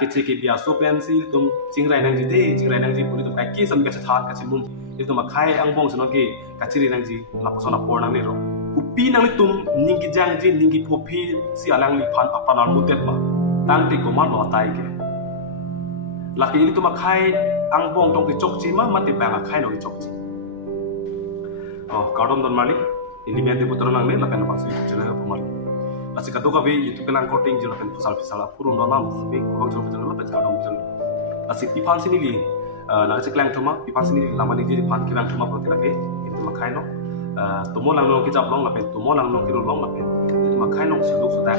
kecil ke biasa pensil tum cingrai nang ji puri tum kaki sam kaca that kaca mun itu makai angbong sono ke kaciri nang ji lapasona por nang nero kupi nang tum ningki jang ji ningki popi si alang li pan apanar mutet ma tang ti ko man lo tai ke laki ini tu makai angbong tong ke chok ji ma mati bang kai no ke chok ji oh kadom don mali ini biar diputar nang ne lakan pasi chela ha pamali asik kado ka be youtube kelang korting jelo kan pusal purun do nam be ko jelo jelo la pecah dom jelo asik pipan sini li na asik kelang thuma pipan sini lama ni ji pan kelang thuma proti lage itu makai no tumo lang no ki jap long la pe tumo lang no ki ro long la pe itu makai no su su da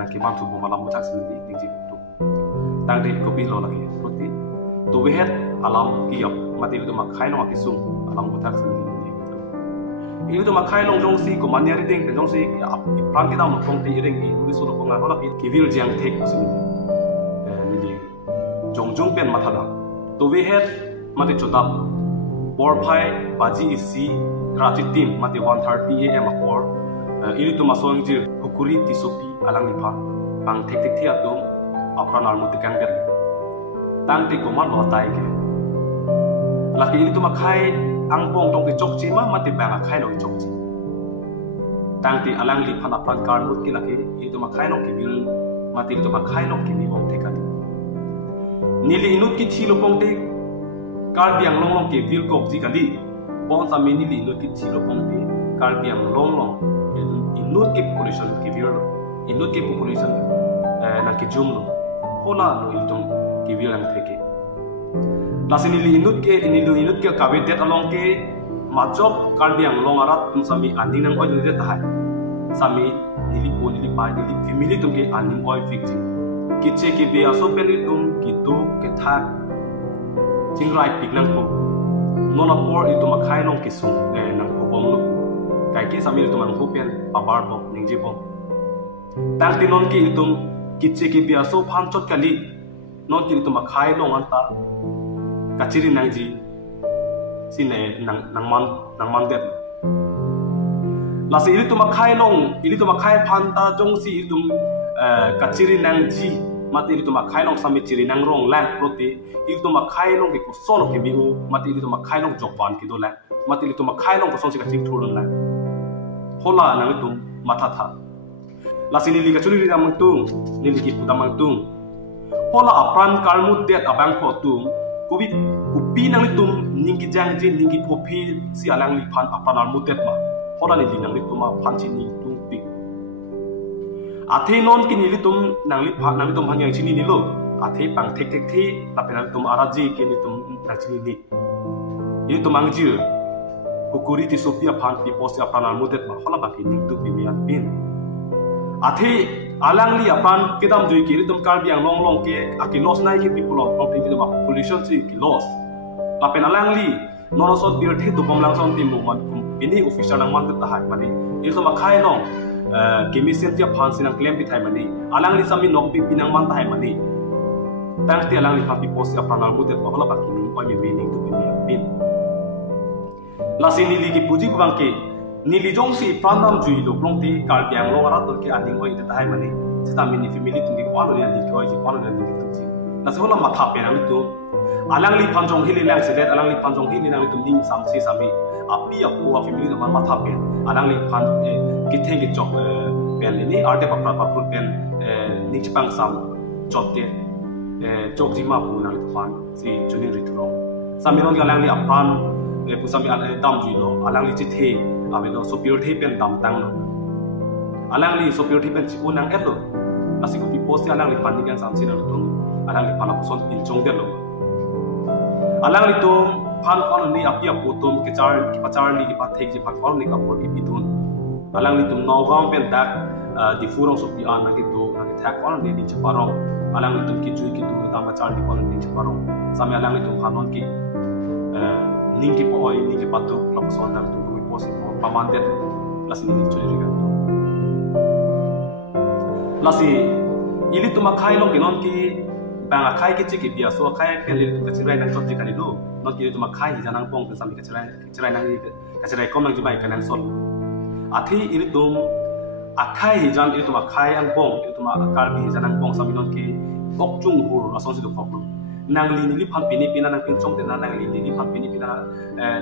na ki ban tu bo malam mutak sini ni ji tu tang de ko bi lo lage proti to we het alam ki yap mati itu makai no ki sum alam mutak sini ini tu makai long jong si ko manyari ding jong si ipran kita mo kong te ireng i uri solo kong ngaro laki kivil jiang tek ko sini ni di jong pen mathada to we het mati chodap bor phai baji isi rati tim mati 1:30 am or ini tu masong jir ukuri ti sopi alang ni pha pang tek thi adum apran al muti kan ger tang ti ko man lo tai ke laki ini tu makai angbong tong ke chok chi ma mati bang khai lo chok chi tang ti alang li phana pran kar mut ki laki i to ma khai no ki bil mati to ma khai no ki mi bom te kan nili inut ki thilo pong te kar biang long long ke bil kok ji kali bon sa mi nili inut ki thilo pong te kar biang long long inut ki population ki bil inut ki population na ki jum no hola no iltum ki bil ang theke lasi nili inut ke kawe det along ke majok kalbiang long arat tum sami aning nang oi det hai sami nili pa nili family tum ke aning oi victim kiche ke be aso peli tum kitu ke tha chingrai pik nang ko nona por itu makai long kisung nang ko bom lu kai ke sami tum ang hupen pabar bo ningji bo tang ti non ki itum kiche ke be aso phan chot kali non ki itu makai long anta kaciri nang ji sine nang man det lasi ili tu makai phanta jong si itu kaciri nang ji mati ili tu makai long sami ciri nang rong lan proti ili tu makai long ke son ke biu mati ili tu makai long jokpan ki do la mati ili tu makai long ko son si ka ching thurun la hola nang tu matha tha lasi ni li ka chuli ri mang tung ni li ki puta mang tung hola apran karmut det abang kho tung kupi nang litum ningki jang jin ningki popi si alang li phan apanar mutet ma hola ni nang litum ma phan chi ning tung pi athe non ki ni litum nang litum hangyang chini ni lo athe pang thek thi ta pe nang tum araji ke litum na chini ni ni tum ang ji kukuri ti sopia phan pi posi apanar mutet ma hola ba ki ning tu pi mi an pin athe alang li apan kitam joi ki tum kar biang long long ke aki loss nai ki people of te ki ba pollution chi ki loss la pen alang li no so bir the tu bom lang son tim mo man ini official nang man ta hai mani il to ma khai no ke mi sen tia phan sin claim bi thai mani alang li sami nok bi pinang man ta hai mani tang ti alang li pa pi post apan al mutet ba hola ba ki ning oi mi meaning tu bi pin la sin li ki puji bang ke nili jong si prandam jui lo plong ti kar biang lo ara ton ke aning oi ta hai mani sita mini family tung ki kwalo ya dik oi ji kwalo ya dik tu ji la se hola matha pe nang tu alang li panjong hili lang se det alang li panjong hili nang tu ning sam si sami api apu a family to matha pe alang li pan ki theng ki chok pen ni arte pa pa pul pen ni chpang sam chot te chok ji ma pu nang tu pan si chuning ri thro sami ron alang li apan pu sami dam jui lo alang li chi the avelo superior pen dam tang no alang li superior pen chi unang et lo asi ko pi post alang li pan ni kan sam si na tu alang li pan a son pin chong de lo alang li tum phan kon ni api apu tum ke char ki pachar ni ki pathek ji phan kon ni ka por ki pitun alang li tum no gam pen dak di furong so pi an na ki to na ki thak kon ni ni chaparong alang li tum ki chui ki tu ta pachar ni kon ni chaparong sami alang li tum phanon ki ning ki poi ni ki patu klap son dang tu ko posi pamandet lasi ni chui ri ga lasi ili tu makai lo kenon ki bang akai ke chi ki bia so akai pen li tu ka chirai nang chot ji kali do non ki tu makai janang pong ke sami ka chirai nang ni ka chirai kom nang ji bai kanan sol athi ili tum akai jan ili tu makai ang pong ili tu ma akal bi janang pong sami non ki ok chung hur asong si do khop nang li ni phan pini pina nang pin chong de na nang li ni phan pini pina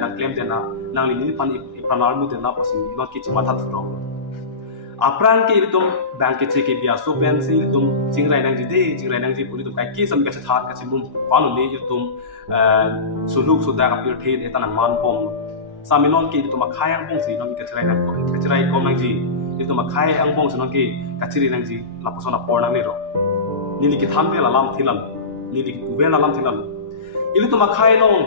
nang claim de na nang li ni phan pranar mu de na pasin non ki chima that ro apran ke itum bank ke che ke bia so pen si itum chingrai nang ji de chingrai nang ji puri tum kai ki sam ka cha that ka chimum kwalo ni itum suluk so da ka pir the etan man pom saminon ki itum khai ang pong si non ka chrai nang ko ka chrai ko nang ji itum khai ang pong si non ki ka chiri nang ji la posona por nang ni ro ni ki tham be la lam thilam ni ki kuve la lam thilam itum khai long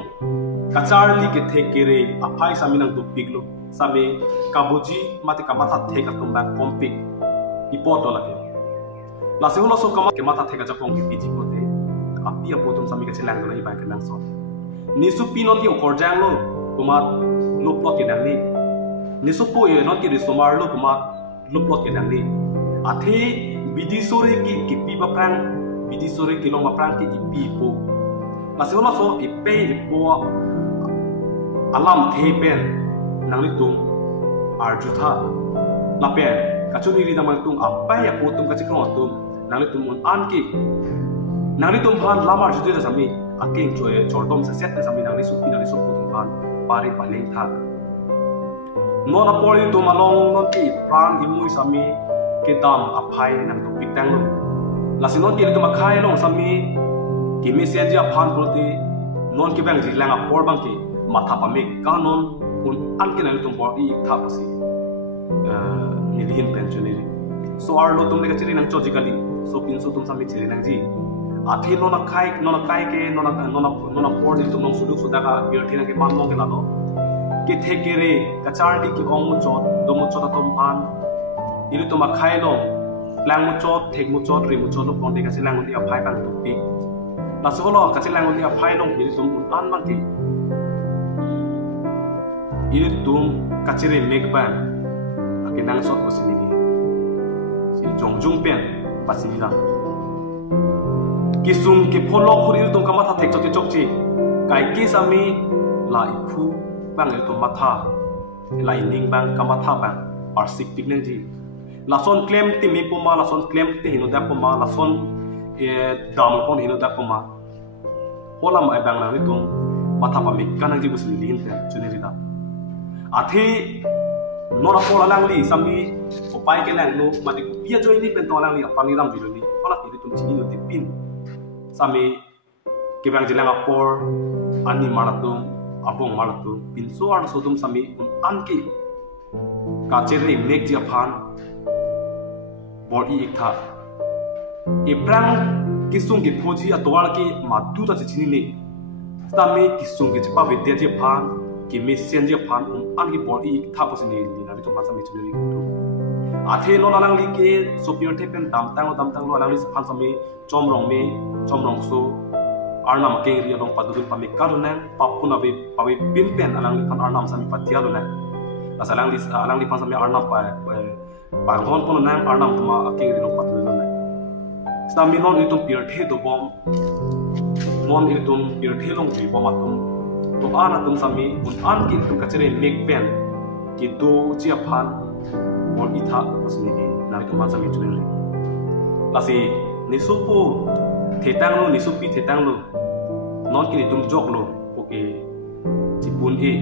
kachar li ke the ke re aphai saminang tu piglo sami kabuji mate kamatha the ka tumba kompik ipot la ke la se hono so kama ke mata the ka japong ki piji ko te apia potom sami ka chelang la iba ke nang so ni su pinon ki okor jang lo kuma lo plot ke dang ni ni su po ye non ki risomar lo kuma lo plot ke dang ni athe bidi sore ki pi ba prang bidi sore ki long ba prang ki pi po la se hono so ipe ipo alam the pen nang tung arjutha la pen kachuni ri damal tung apai ya potom ka chikro tum nang tung un an ki nang tung bhan lamar jute da sami aking choy chortom sa set da sami nang su potom bhan pare paleng tha no na poli tu malong non ki pran imui sami ke dam apai nang tu pitang lo la sinon ki tu makhai long sami ki message ya phan proti non ki bang jilang a por bang ki matha pa me kanon un an ke nang tum por I tha pasi nilihin pensionary so ar lo tum le ka chiri nang chojikali so pin so tum sami chiri nang ji athe no na kai ke no na por ni tum nong suduk sudaka bir thina ke man mong ke la lo ke the ke re kachar di ki ong mu chot do mu chot tom pan ilu tum khai lo lang mu chot thek mu chot ri mu chot lo pon de ka se lang ni a phai kan tu pi la so lo ka se lang ni a phai long ilu tum un an man ki ilu tum kachire megban ake nang sot ko sini ni si jongjung pen pasini da kisum ke pholo khuril tum kama tha thek chok chokchi kai ki sami la iphu bang el tum matha la ining bang kama tha bang ar sik tikneng ji la son claim ti me poma la son claim ti hinu da poma la son dam kon hinu da poma hola mai bang na ni tum matha pa me kanang ji busin lin te chuni ri da athe nora pola lang li sami opai ke lang no mati pia join ni pen to lang li apani ram bi ni hola ti tum chini no ti pin sami ke bang jilang apor ani maratum abong maratum pin so ar so tum sami un an ki ka cheri mek ji aphan bor I tha iprang kisung ki phoji atwal ki matu ta chini ni sami kisung ki pa vidya ji aphan ki mission je phan an ki body tha posini ni na to masa mi chuli to athe no lang li ke superior the pen dam tang lo lang li phan sami chomrong so arnam ke ri long padu pa me karuna papuna be pawe pin pen alang li phan arnam sami patia lo na asalang li phan sami arnam pa gon pon na arnam tuma ke ri long padu lo na sami non itum pir the do bom non itum pir the long bi bom atum to ana tum sami un an ki tum kachere make pen ki do chi aphan or itha pasni ni na tum sami chule lasi nisupo thetang lo nisupi thetang lo non ki tum jok lo oke chipun e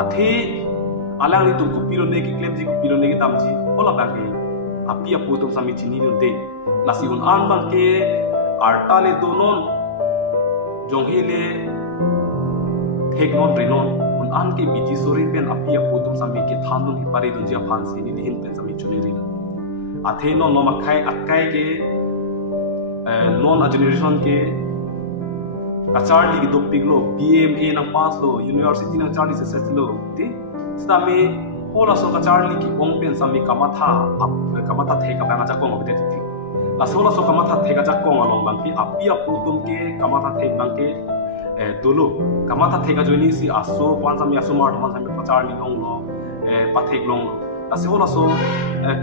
athe alang ni tum kupilo ne ki claim ji kupilo ne ki tam ji ola ba ke apia pu tum sami chini no de lasi un an bang ke arta le do non jong hele thek non renon un an ke biti sori pen apia putum sami ke thanu ni pare dun ja phan si ni hin pen sami chuli ri athe no no makhai akai ke non a generation ke kachar li do piglo BMA na pass lo university na charli se lo ti stami hola so kachar li ki ong pen sami kamatha the ka banga ja ko ngobte ti la so so kamatha the ka ja ko ngolong bang ki apia putum ke kamatha the bang ke dulu kamata thega joini si aso kwan sami aso mar man sami pachar ni long lo pathek long ase hola so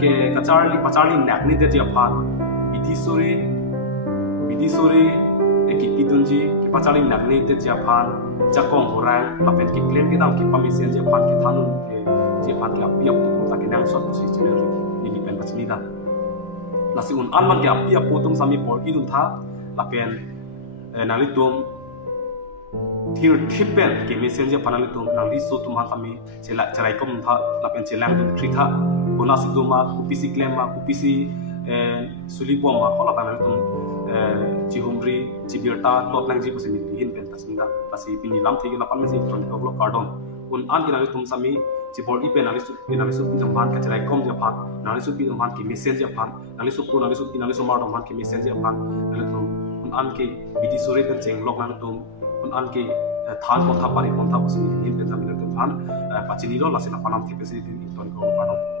ke pachar ni nak ni de je phan bidi sore ki pitunji ki pachar ni nak ni de je phan jakong horang lapet ki claim ki dam ki permission je phan ki thanun je phan ki apia pu ta ki nang sot si chile ni pen pachni da lasi un an man ki apia pu tum sami por ki dun tha lapen nalitum thir thipen ke messenger panalitum nalisu tumhan kami cerai kom tha lapen celang tum tritha kona siduma kupisi klema kupisi suliboma hola panalitum cihumri cibirta lot lang ji pasini hin pen tasninga pasi pini lam thigi lapan mesi ton ko cardon un an kinalitum sami cibor ipe nalisu pinamhan ka cerai kom japan nalisu pinamhan ke messenger pan nalisu mar domhan ke messenger pan nalitum un an ke bidi sore kan cheng lok nalitum un an ke than ko thapari pon tha pasini hin pen tamil tum an pachini lo lasina panam thi pasini ton ko cardon